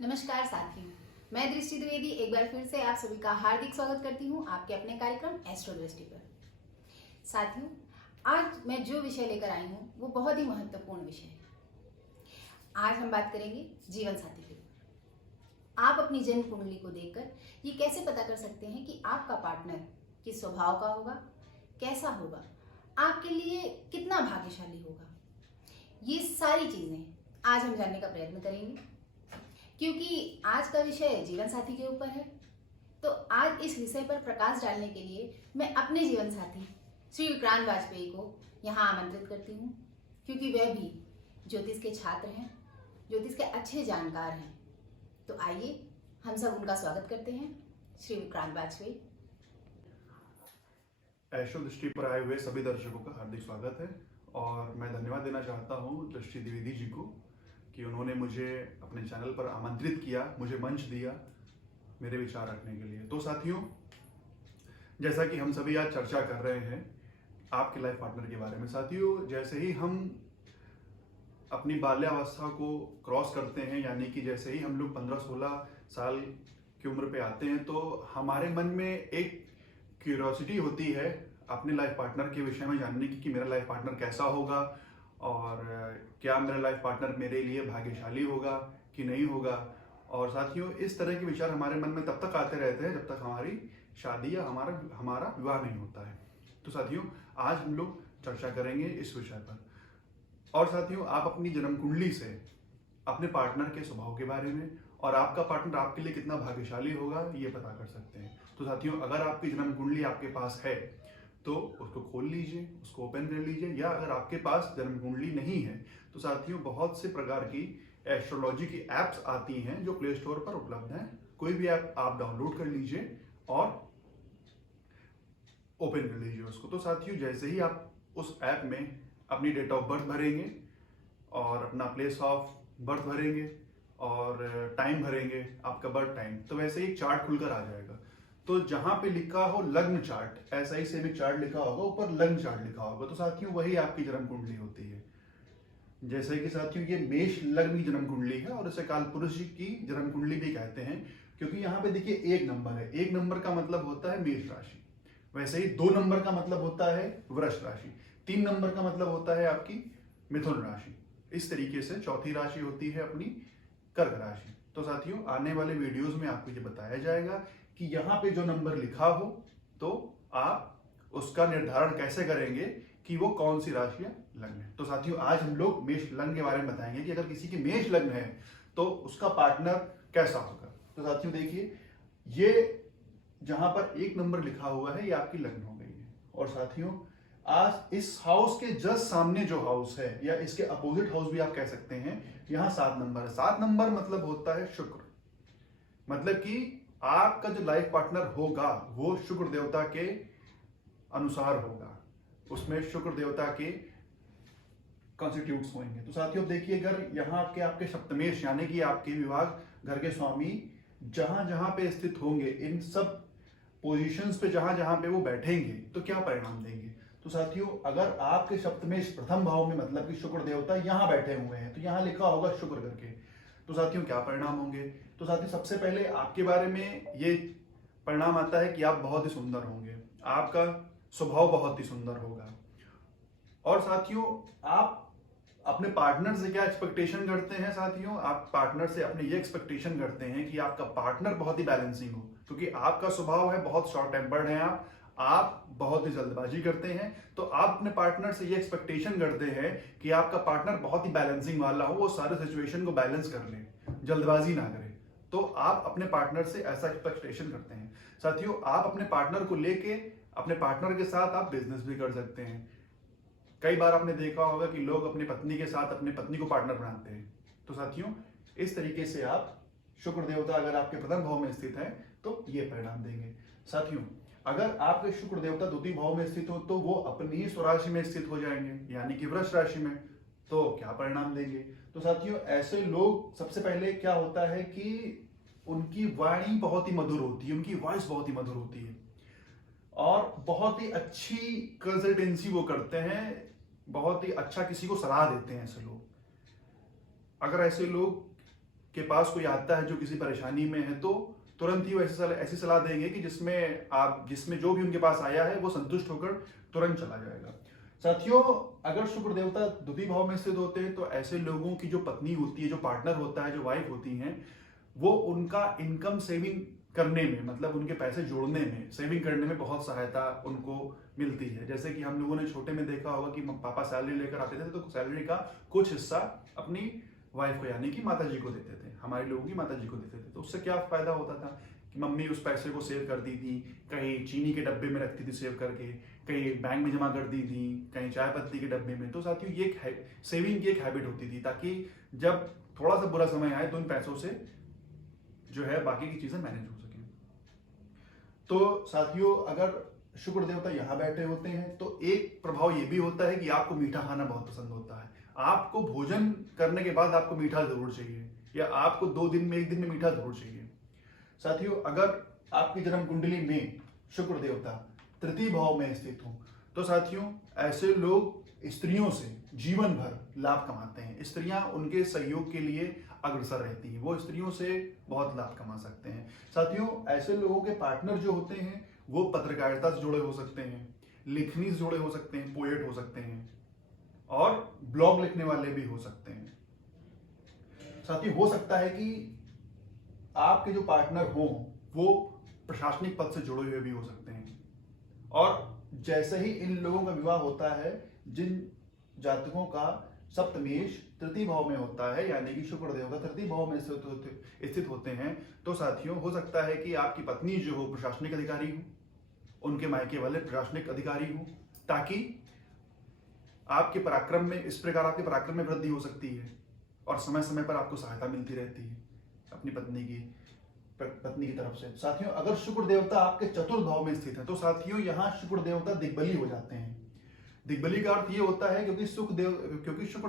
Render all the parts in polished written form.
नमस्कार साथियों, मैं दृष्टि द्विवेदी एक बार फिर से आप सभी का हार्दिक स्वागत करती हूँ आपके अपने कार्यक्रम एस्ट्रो दृष्टि पर। साथियों, आज मैं जो विषय लेकर आई हूँ वो बहुत ही महत्वपूर्ण विषय है। आज हम बात करेंगे जीवन साथी के ऊपर। आप अपनी जन्म कुंडली को देखकर ये कैसे पता कर सकते हैं कि आपका पार्टनर किस स्वभाव का होगा, कैसा होगा, आपके लिए कितना भाग्यशाली होगा। ये सारी चीजें आज हम जानने का प्रयत्न करेंगे, क्योंकि आज का विषय जीवन साथी के ऊपर है। तो आज इस विषय पर प्रकाश डालने के लिए मैं अपने जीवन साथी श्री विक्रांत वाजपेयी को यहाँ आमंत्रित करती हूँ, क्योंकि वह भी ज्योतिष के छात्र हैं, ज्योतिष के अच्छे जानकार हैं। तो आइए हम सब उनका स्वागत करते हैं। श्री विक्रांत वाजपेयी। एस्ट्रो दृष्टि पर आए हुए सभी दर्शकों का हार्दिक स्वागत है और मैं धन्यवाद देना चाहता हूँ दृष्टि द्विवेदी जी को कि उन्होंने मुझे अपने चैनल पर आमंत्रित किया, मुझे मंच दिया मेरे विचार रखने के लिए। तो साथियों, जैसा कि हम सभी आज चर्चा कर रहे हैं आपके लाइफ पार्टनर के बारे में। साथियों, जैसे ही हम अपनी बाल्यावस्था को क्रॉस करते हैं, यानी कि जैसे ही हम लोग 15-16 साल की उम्र पे आते हैं, तो हमारे मन में एक क्यूरियोसिटी होती है अपने लाइफ पार्टनर के विषय में जानने की कि मेरा लाइफ पार्टनर कैसा होगा और क्या मेरा लाइफ पार्टनर मेरे लिए भाग्यशाली होगा कि नहीं होगा। और साथियों, इस तरह के विचार हमारे मन में तब तक आते रहते हैं जब तक हमारी शादी या हमारा विवाह नहीं होता है। तो साथियों, आज हम लोग चर्चा करेंगे इस विषय पर। और साथियों, आप अपनी जन्म कुंडली से अपने पार्टनर के स्वभाव के बारे में और आपका पार्टनर आपके लिए कितना भाग्यशाली होगा ये पता कर सकते हैं। तो साथियों, अगर आपकी जन्म कुंडली आपके पास है तो उसको खोल लीजिए, उसको ओपन कर लीजिए। या अगर आपके पास जन्म कुंडली नहीं है तो साथियों, बहुत से प्रकार की एस्ट्रोलॉजी की एप्स आती हैं जो प्ले स्टोर पर उपलब्ध हैं। कोई भी ऐप आप डाउनलोड कर लीजिए और ओपन कर लीजिए उसको। तो साथियों, जैसे ही आप उस ऐप में अपनी डेट ऑफ बर्थ भरेंगे और अपना प्लेस ऑफ बर्थ भरेंगे और टाइम भरेंगे, आपका बर्थ टाइम, तो वैसे ही एक चार्ट खुलकर आ जाएगा। तो जहां पे लिखा हो लग्न चार्ट, ऐसा ही सेम एक चार्ट लिखा होगा, ऊपर लग्न चार्ट लिखा होगा, तो साथियों वही आपकी जन्म कुंडली होती है। जैसे कि साथियों, ये मेष लग्न की जन्म कुंडली है और इसे कालपुरुष की जन्म कुंडली भी कहते हैं, क्योंकि यहाँ पे देखिए एक नंबर है। एक नंबर का मतलब होता है मेष राशि। वैसे ही 2 नंबर का मतलब होता है वृष राशि। 3 नंबर का मतलब होता है आपकी मिथुन राशि। इस तरीके से चौथी राशि होती है अपनी कर्क राशि। तो साथियों, आने वाले वीडियोस में आपको ये बताया जाएगा कि यहाँ पे जो नंबर लिखा हो तो आप उसका निर्धारण कैसे करेंगे कि वो कौन सी राशि या लग्न है। तो साथियों, आज हम लोग मेष लग्न के बारे में बताएंगे कि अगर किसी की मेष लग्न है तो उसका पार्टनर कैसा होगा। तो साथियों देखिए, ये जहां पर 1 नंबर लिखा हुआ है ये आपकी लग्न हो गई है। और साथियों, आज इस हाउस के जस्ट सामने जो हाउस है या इसके अपोजिट हाउस भी आप कह सकते हैं, यहां 7 नंबर है। 7 नंबर मतलब होता है शुक्र। मतलब कि आपका जो लाइफ पार्टनर होगा वो शुक्र देवता के अनुसार होगा, उसमें शुक्र देवता के कॉन्स्टिट्यूट्स होंगे। तो साथियों देखिए, अगर यहाँ के आपके सप्तमेश यानी कि आपके विभाग घर के स्वामी जहां जहां पे स्थित होंगे, इन सब पोजीशंस पे जहां जहां पे वो बैठेंगे तो क्या परिणाम देंगे। तो साथियों, अगर आपके सप्तमेश प्रथम भाव में मतलब कि शुक्र देवता यहां बैठे हुए हैं तो यहां लिखा होगा शुक्र करके, तो साथियों क्या परिणाम होंगे। तो साथियों, सबसे पहले आपके बारे में ये परिणाम आता है कि आप बहुत ही सुंदर होंगे, आपका स्वभाव बहुत ही सुंदर होगा। और साथियों, आप अपने पार्टनर से क्या एक्सपेक्टेशन करते हैं। साथियों, आप पार्टनर से अपने ये एक्सपेक्टेशन करते हैं कि आपका पार्टनर बहुत ही बैलेंसिंग हो, क्योंकि आपका स्वभाव है बहुत शॉर्ट टेम्पर्ड है, आप बहुत ही जल्दबाजी करते हैं। तो आप अपने पार्टनर से ये एक्सपेक्टेशन करते हैं कि आपका पार्टनर बहुत ही बैलेंसिंग वाला हो, वो सारे सिचुएशन को बैलेंस कर ले, जल्दबाजी ना करे। तो आप अपने पार्टनर से ऐसा एक्सपेक्टेशन करते हैं। साथियों, आप अपने पार्टनर को लेके अपने पार्टनर के साथ आप बिजनेस भी कर सकते हैं। कई बार आपने देखा होगा कि लोग अपनी पत्नी के साथ अपनी पत्नी को पार्टनर बनाते हैं। तो साथियों, इस तरीके से आप शुक्र देवता अगर आपके प्रथम भाव में स्थित है तो ये परिणाम देंगे। साथियों, अगर आपके शुक्र देवता द्वितीय भाव में स्थित हो तो वो अपनी ही स्वराशि में स्थित हो जाएंगे, यानी कि वृष राशि में, तो क्या परिणाम देंगे। तो साथियों, ऐसे लोग सबसे पहले क्या होता है कि उनकी वाणी बहुत ही मधुर होती है, उनकी वॉइस बहुत ही मधुर होती है और बहुत ही अच्छी कंसल्टेंसी वो करते हैं, बहुत ही अच्छा किसी को सलाह देते हैं ऐसे लोग। अगर ऐसे लोग के पास कोई आता है जो किसी परेशानी में है, तो तुरंत ही वो ऐसी सलाह देंगे कि जिसमें जो भी उनके पास आया है वो संतुष्ट होकर तुरंत चला जाएगा। साथियों, अगर शुक्र देवता द्वितीय भाव में स्थित होते हैं तो ऐसे लोगों की जो पत्नी होती है, जो पार्टनर होता है, जो वाइफ होती हैं, वो उनका इनकम सेविंग करने में, मतलब उनके पैसे जोड़ने में, सेविंग करने में बहुत सहायता उनको मिलती है। जैसे कि हम लोगों ने छोटे में देखा होगा कि पापा सैलरी लेकर आते थे तो सैलरी का कुछ हिस्सा अपनी वाइफ को यानी कि माता जी को देते थे, हमारे लोगों की माता जी को देते थे। तो उससे क्या फायदा होता था कि मम्मी उस पैसे को सेव कर दी थी, कहीं चीनी के डब्बे में रखती थी सेव करके, कहीं बैंक में जमा कर दी थी, कहीं चाय पत्ती के डब्बे में। तो साथियों ये सेविंग की एक हैबिट होती थी, ताकि जब थोड़ा सा बुरा समय आए तो इन पैसों से जो है बाकी की चीजें मैनेज हो सकें। तो साथियों, अगर शुक्र देवता यहाँ बैठे होते हैं तो एक प्रभाव ये भी होता है कि आपको मीठा खाना बहुत पसंद होता है। आपको भोजन करने के बाद आपको मीठा जरूर चाहिए, या आपको 2 दिन में 1 दिन में मीठा जरूर चाहिए। साथियों, अगर आपकी जन्म कुंडली में शुक्र देवता तृतीय भाव में स्थित हो तो साथियों ऐसे लोग स्त्रियों से जीवन भर लाभ कमाते हैं। स्त्रियां उनके सहयोग के लिए अग्रसर रहती हैं, वो स्त्रियों से बहुत लाभ कमा सकते हैं। साथियों, ऐसे लोगों के पार्टनर जो होते हैं वो पत्रकारिता से जुड़े हो सकते हैं, लेखनी से जुड़े हो सकते हैं, पोएट हो सकते हैं, और ब्लॉग लिखने वाले भी हो सकते हैं। साथियों, हो सकता है कि आपके जो पार्टनर हो वो प्रशासनिक पद से जुड़े हुए भी हो सकते हैं। और जैसे ही इन लोगों का विवाह होता है, जिन जातकों का सप्तमेश तृतीय भाव में होता है, यानी कि शुक्र देवता तृतीय भाव में स्थित होते हैं, तो साथियों हो सकता है कि आपकी पत्नी जो हो प्रशासनिक अधिकारी हो, उनके मायके वाले प्रशासनिक अधिकारी हो, ताकि आपके पराक्रम में, इस प्रकार आपके पराक्रम में वृद्धि हो सकती है और समय समय पर आपको सहायता मिलती रहती है अपनी पत्नी की तरफ से। साथियों, अगर शुक्र देवता आपके चतुर्थ भाव में स्थित है तो साथियों यहाँ शुक्र देवता दिग्बली हो जाते हैं। दिग्बली का अर्थ ये होता है क्योंकि शुक्र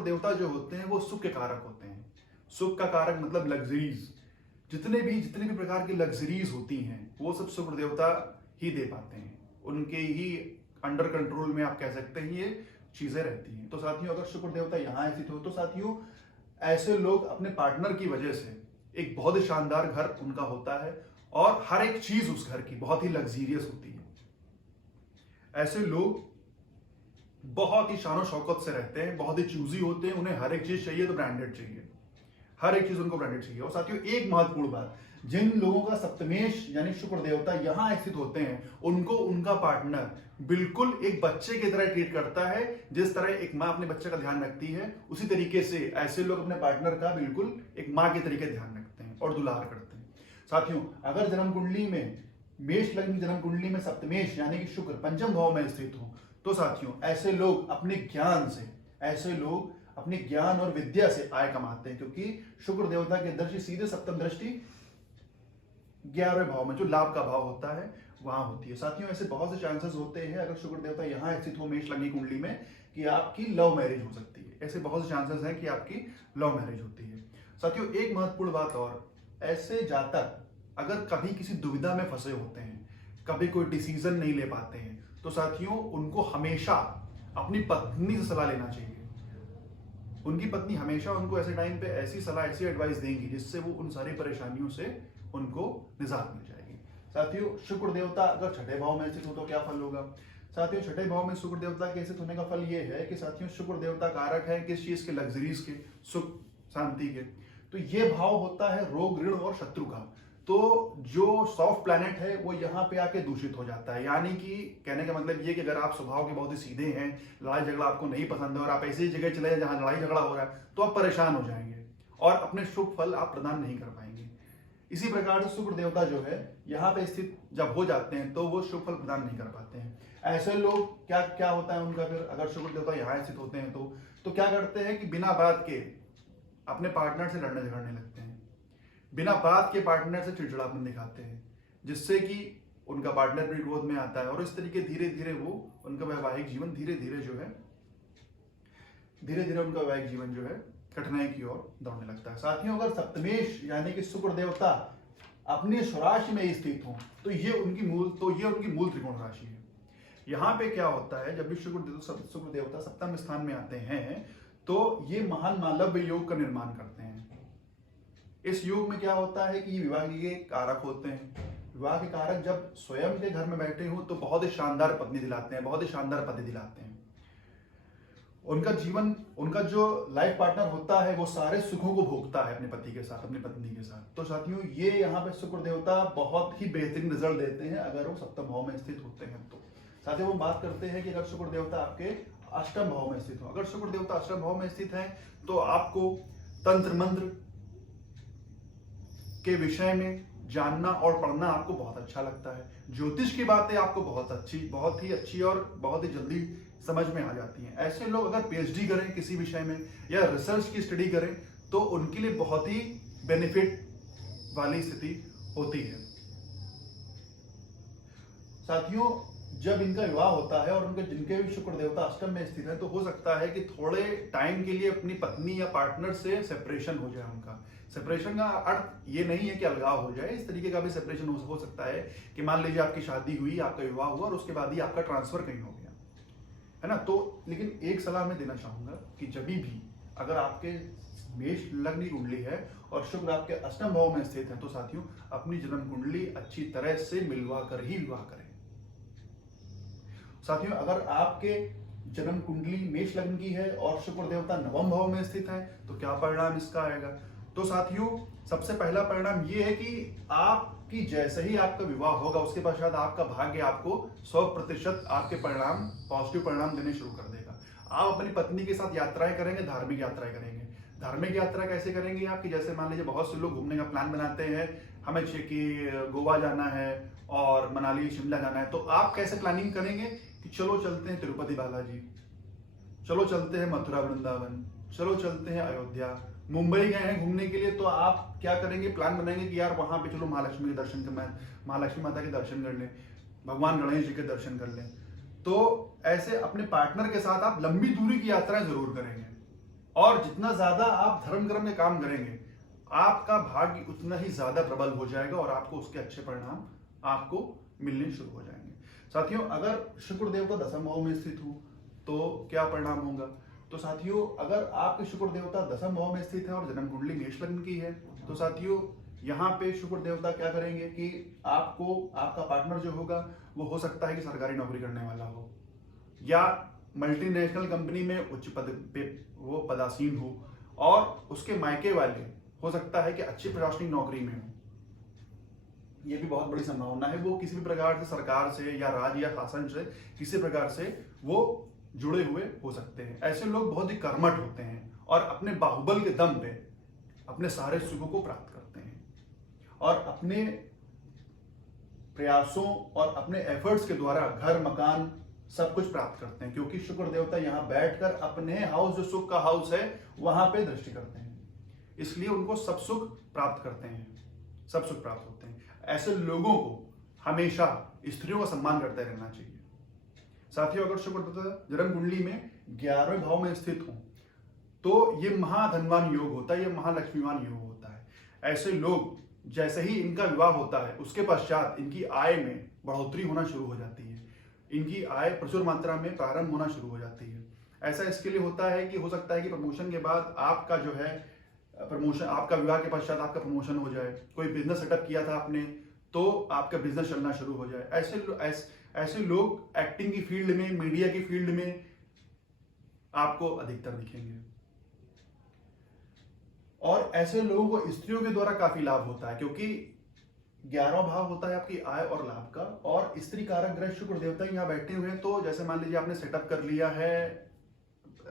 देवता जो होते हैं वो सुख के कारक होते हैं। सुख का कारक मतलब लग्जरीज, जितने भी प्रकार की लग्जरीज होती हैं वो सब शुक्र देवता ही दे पाते हैं, उनके ही अंडर कंट्रोल में आप कह सकते हैं ये चीजें रहती हैं। तो साथियों, अगर शुक्र देवता यहाँ स्थित हो तो साथियों ऐसे लोग अपने पार्टनर की वजह से, एक बहुत ही शानदार घर उनका होता है और हर एक चीज उस घर की बहुत ही लग्जीरियस होती है। ऐसे लोग बहुत ही शानो शौकत से रहते हैं, बहुत ही चूजी होते हैं, उन्हें हर एक चीज चाहिए तो ब्रांडेड चाहिए, हर एक चीज उनको ब्रांडेड चाहिए। और साथियों एक महत्वपूर्ण बात, जिन लोगों का सप्तमेश यानी शुक्र देवता यहाँ स्थित होते हैं उनको उनका पार्टनर बिल्कुल एक बच्चे की तरह ट्रीट करता है। जिस तरह एक माँ अपने बच्चे का ध्यान रखती है, उसी तरीके से ऐसे लोग अपने पार्टनर का बिल्कुल एक माँ के तरीके ध्यान रखते हैं और दुलार करते हैं। साथियों, अगर जन्म कुंडली में मेष लग्न की जन्म कुंडली में सप्तमेश यानी कि शुक्र पंचम भाव में स्थित हो तो साथियों ऐसे लोग अपने ज्ञान और विद्या से आय कमाते हैं, क्योंकि शुक्र देवता की दृष्टि सीधे सप्तम दृष्टि 11वें भाव में जो लाभ का भाव होता है वहां होती है। साथियों, ऐसे बहुत से चांसेस होते हैं अगर शुक्र देवता यहाँ स्थित हो मेष लग्न की कुंडली में कि आपकी लव मैरिज हो सकती है। ऐसे बहुत से चांसेस हैं कि आपकी लव मैरिज होती है। साथियों, एक महत्वपूर्ण बात और, ऐसे जातक अगर कभी किसी दुविधा में फंसे होते हैं, कभी कोई डिसीजन नहीं ले पाते हैं, तो साथियों उनको हमेशा अपनी पत्नी से सलाह लेना चाहिए। उनकी पत्नी हमेशा उनको ऐसे टाइम पे ऐसी सलाह, ऐसी एडवाइस देंगी जिससे वो उन सारी परेशानियों से उनको निजात मिल जाएगी। साथियों, शुक्र देवता अगर छठे भाव में स्थित हो तो क्या फल होगा? साथियों, छठे भाव में शुक्र देवता के स्थित होने का फल ये है कि साथियों शुक्र देवता कारक है किस चीज के? लग्जरीज के, सुख शांति के। तो ये भाव होता है रोग, ऋण और शत्रु का। तो जो सॉफ्ट प्लैनेट है वो यहाँ पे आके दूषित हो जाता है। यानी कि कहने का मतलब ये कि अगर आप स्वभाव के बहुत ही सीधे हैं, लड़ाई झगड़ा आपको नहीं पसंद है और आप ऐसी जगह चले जाए जहाँ लड़ाई झगड़ा हो रहा है, तो आप परेशान हो जाएंगे और अपने शुभ फल आप प्रदान नहीं कर पाएंगे। इसी प्रकार से शुक्र देवता जो है यहाँ पे स्थित जब हो जाते हैं तो वो शुभ फल प्रदान नहीं कर पाते हैं। ऐसे लोग क्या होता है उनका फिर, अगर शुक्र देवता यहाँ स्थित होते हैं तो क्या करते हैं कि बिना बात के अपने पार्टनर से लड़ने झगड़ने लगते हैं, बिना बात के पार्टनर से चिड़चिड़ापन दिखाते हैं, जिससे कि उनका पार्टनर भी क्रोध में आता है और इस तरीके धीरे धीरे वो उनका वैवाहिक जीवन धीरे धीरे उनका वैवाहिक जीवन जो है कठिनाई की ओर दौड़ने लगता है। साथियों, अगर सप्तमेश यानी कि शुक्र देवता अपनी स्वराशि में स्थित हो तो ये उनकी मूल त्रिकोण राशि है। यहाँ पे क्या होता है, जब भी शुक्र देवता सप्तम स्थान में आते हैं तो ये महान मालव्य योग का निर्माण करते हैं। इस योग में क्या होता है कि ये विवाह के कारक होते हैं। विवाह के कारक जब स्वयं के घर में बैठे हो तो बहुत ही शानदार पत्नी दिलाते हैं, बहुत ही शानदार पति दिलाते हैं। उनका जीवन, उनका जो लाइफ पार्टनर होता है वो सारे सुखों को भोगता है अपने पति के साथ, अपनी पत्नी के साथ। तो साथियों, ये यहाँ पे शुक्र देवता बहुत ही बेहतरीन रिजल्ट देते हैं अगर वो सप्तम भाव में स्थित होते हैं। तो साथियों, हम बात करते हैं कि अगर शुक्र देवता आपके अष्टम भाव में स्थित हो। अगर शुक्र देवता अष्टम भाव में स्थित है तो आपको तंत्र मंत्र के विषय में जानना और पढ़ना आपको बहुत अच्छा लगता है। ज्योतिष की बातें आपको बहुत ही अच्छी और बहुत ही जल्दी समझ में आ जाती हैं। ऐसे लोग अगर पीएचडी करें किसी विषय में या रिसर्च की स्टडी करें तो उनके लिए बहुत ही बेनिफिट वाली स्थिति होती है। साथियों, जब इनका विवाह होता है और उनके जिनके भी शुक्र देवता अष्टम में स्थित है तो हो सकता है कि थोड़े टाइम के लिए अपनी पत्नी या पार्टनर से सेपरेशन हो जाए। उनका सेपरेशन का अर्थ ये नहीं है कि अलगाव हो जाए, इस तरीके का भी सेपरेशन हो सकता है कि मान लीजिए आपकी शादी हुई, आपका विवाह हुआ और उसके बाद ही आपका ट्रांसफर कहीं हो गया, है ना। तो लेकिन एक सलाह मैं देना चाहूंगा कि जब भी अगर आपके मेष लग्न की कुंडली है और शुक्र आपके अष्टम भाव में स्थित है तो साथियों, अपनी जन्म कुंडली अच्छी तरह से मिलवा कर ही विवाह करें। साथियों, अगर आपके जन्म कुंडली मेष लग्न की है और शुक्र देवता नवम भाव में स्थित है तो क्या परिणाम इसका आएगा। तो साथियों, सबसे पहला परिणाम ये है कि आपकी जैसे ही आपका विवाह होगा उसके पश्चात आपका भाग्य आपको 100% आपके परिणाम, पॉजिटिव परिणाम देने शुरू कर देगा। आप अपनी पत्नी के साथ यात्राएं करेंगे, धार्मिक यात्राएं करेंगे। धार्मिक यात्रा कैसे करेंगे आपकी, जैसे मान लीजिए बहुत से लोग घूमने का प्लान बनाते हैं, हमें कि गोवा जाना है और मनाली शिमला जाना है, तो आप कैसे प्लानिंग करेंगे कि चलो चलते हैं तिरुपति बालाजी, चलो चलते हैं मथुरा वृंदावन, चलो चलते हैं अयोध्या, मुंबई गए हैं घूमने के लिए, तो आप क्या करेंगे, प्लान बनाएंगे कि यार वहां पे चलो महालक्ष्मी के दर्शन कर, महालक्ष्मी माता के दर्शन कर लें, भगवान गणेश जी के दर्शन कर लें। तो ऐसे अपने पार्टनर के साथ आप लंबी दूरी की यात्राएं जरूर करेंगे और जितना ज्यादा आप धर्म कर्म में काम करेंगे आपका भाग्य उतना ही ज्यादा प्रबल हो जाएगा और आपको उसके अच्छे परिणाम आपको मिलने शुरू हो जाएंगे। साथियों, अगर शुक्र देवता दशम भाव में स्थित हो तो क्या परिणाम होगा। तो साथियों, अगर आपके शुक्र देवता दशम भाव में स्थित है और जन्म कुंडली मेष लग्न की है तो साथियों, यहाँ पे शुक्र देवता क्या करेंगे कि आपको, आपका पार्टनर जो होगा वो हो सकता है कि सरकारी नौकरी करने वाला हो या मल्टीनेशनल कंपनी में उच्च पद पे वो पदासीन हो और उसके मायके वाले हो सकता है कि अच्छी प्रशासनिक नौकरी में हो। ये भी बहुत बड़ी संभावना है, वो किसी भी प्रकार से सरकार से या राज्य या शासन से किसी प्रकार से वो जुड़े हुए हो सकते हैं। ऐसे लोग बहुत ही कर्मठ होते हैं और अपने बाहुबल के दम पे अपने सारे सुखों को प्राप्त करते हैं और अपने प्रयासों और अपने एफर्ट्स के द्वारा घर मकान सब कुछ प्राप्त करते हैं, क्योंकि शुक्र देवता यहाँ बैठकर अपने हाउस, जो सुख का हाउस है, वहां पे दृष्टि करते हैं, इसलिए उनको सब सुख प्राप्त करते हैं, सब सुख प्राप्त होते हैं। ऐसे लोगों को हमेशा स्त्रियों का सम्मान करते रहना चाहिए। साथियों, अगर शुक्र देवता जन्म कुंडली में 11वें भाव में स्थित हो तो ये महाधनवान योग होता है, ये महालक्ष्मीवान योग होता है। ऐसे लोग जैसे ही इनका विवाह होता है उसके पश्चात इनकी आय में बढ़ोतरी होना शुरू हो जाती है, इनकी आय प्रचुर मात्रा में प्रारंभ होना शुरू हो जाती है। ऐसा इसके लिए होता है कि हो सकता है कि प्रमोशन के बाद आपका जो है प्रमोशन, आपका विवाह के पश्चात आपका प्रमोशन हो जाए, कोई बिजनेस सेटअप किया था आपने तो आपका बिजनेस चलना शुरू हो जाए। ऐसे लोग एक्टिंग की फील्ड में, मीडिया की फील्ड में आपको अधिकतर दिखेंगे और ऐसे लोगों को स्त्रियों के द्वारा काफी लाभ होता है, क्योंकि 11वां भाव होता है आपकी आय और लाभ का और स्त्री कारक ग्रह शुक्र देवता यहाँ बैठे हुए हैं। तो जैसे मान लीजिए आपने सेटअप कर लिया है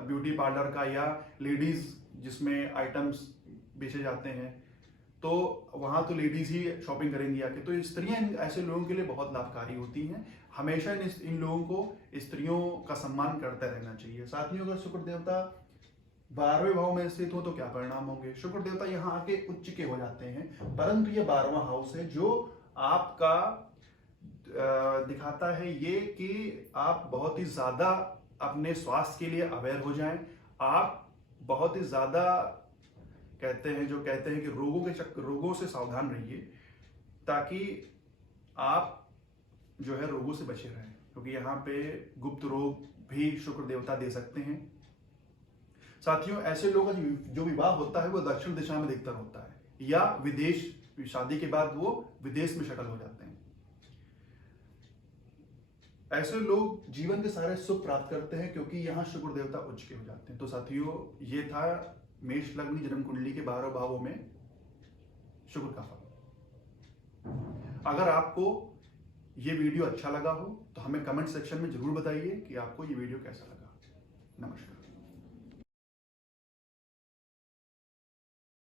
ब्यूटी पार्लर का या लेडीज जिसमें आइटम्स बेचे जाते हैं, तो वहां तो लेडीज ही शॉपिंग करेंगी आके, तो स्त्रियां ऐसे लोगों के लिए बहुत लाभकारी होती हैं। हमेशा इन लोगों को स्त्रियों का सम्मान करते रहना चाहिए। साथियों, अगर शुक्र देवता 12वें भाव में स्थित हो तो क्या परिणाम होंगे। शुक्र देवता यहाँ आके उच्च के हो जाते हैं, परंतु ये 12वां हाउस है जो आपका दिखाता है ये कि आप बहुत ही ज्यादा अपने स्वास्थ्य के लिए अवेयर हो जाएं, आप बहुत ही ज्यादा कहते हैं कि रोगों से सावधान रहिए ताकि आप जो है रोगों से बचे रहें, क्योंकि यहाँ पे गुप्त रोग भी शुक्र देवता दे सकते हैं। साथियों, ऐसे लोगों का जो विवाह होता है वो दक्षिण दिशा में अधिकतर होता है, या विदेश, शादी के बाद वो विदेश में शटल हो जाते हैं। ऐसे लोग जीवन के सारे सुख प्राप्त करते हैं क्योंकि यहाँ शुक्र देवता उच्च के हो जाते हैं। तो साथियों, ये था मेष लग्न जन्म कुंडली के 12 भावों में शुक्र का फल। अगर आपको ये वीडियो अच्छा लगा हो तो हमें कमेंट सेक्शन में जरूर बताइए कि आपको ये वीडियो कैसा लगा। नमस्कार।